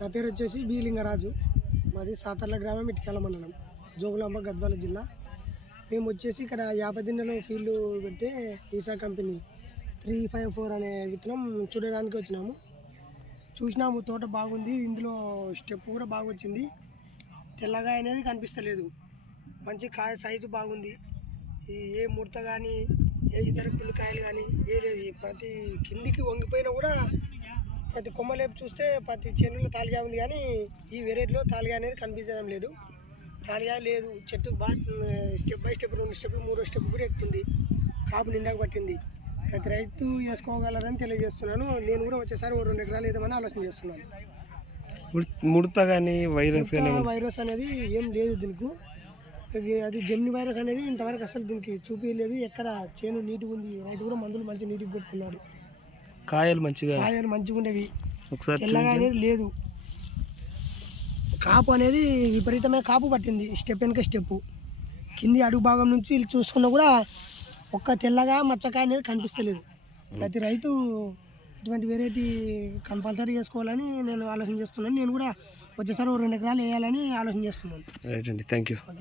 నా పేరు వచ్చేసి బి లింగరాజు. మాది సాతర్ల గ్రామం, ఇటుకేల మండలం, జోగులాంబ, గద్వాల జిల్లా. మేము వచ్చేసి ఇక్కడ యాపదిన్నెలో ఫీల్డ్ పెడితే ఈసా కంపెనీ 354 అనే విత్తనం చూడడానికి వచ్చినాము. చూసినాము, తోట బాగుంది, ఇందులో స్టెప్ కూడా బాగా వచ్చింది. తెల్లగా అనేది కనిపిస్తలేదు, మంచి కాయ సైజు బాగుంది. ఏ ముడత కానీ ఏ ఇతర పుల్లికాయలు కానీ లేదు. ప్రతి కిందికి వంగిపోయినా కూడా ప్రతి కొమ్మలేపు చూస్తే ప్రతి చేనులో తాలిగా ఉంది, కానీ ఈ వెరైటీలో తాలిగా అనేది కనిపించడం లేదు. తాలిగా లేదు, చెట్టు బాగా స్టెప్ బై స్టెప్ 2 స్టెప్లు 3వ స్టెప్ కూడా ఎక్కుతుంది, కాపు నిండాకు పట్టింది. ప్రతి రైతు వేసుకోగలరని తెలియజేస్తున్నాను. నేను కూడా వచ్చేసారి 2 ఎకరాలు వేద్దామని ఆలోచన చేస్తున్నాను. ముడత కానీ వైరస్ అనేది ఏం లేదు దీనికి. అది జెమ్ని వైరస్ అనేది ఇంతవరకు అసలు దీనికి చూపించలేదు. ఎక్కడ చేను నీట్గా ఉంది, రైతు కూడా మందులు మంచి నీట్గా కొట్టుకున్నాడు. కాయలు మంచిగా ఉండేవి, ఒకసారి తెల్లగా అనేది లేదు. కాపు అనేది విపరీతమైన కాపు పట్టింది, స్టెప్ వెనక స్టెప్. కింది అడుగు భాగం నుంచి చూసుకున్నా కూడా ఒక్క తెల్లగా మచ్చకాయ అనేది కనిపిస్తలేదు. ప్రతి రైతు ఇటువంటి వెరైటీ కంపల్సరీ చేసుకోవాలని నేను ఆలోచన చేస్తున్నాను. నేను కూడా వచ్చేసారి 2 ఎకరాలు వేయాలని ఆలోచన చేస్తున్నాను. రైట్ అండి, థ్యాంక్ యూ.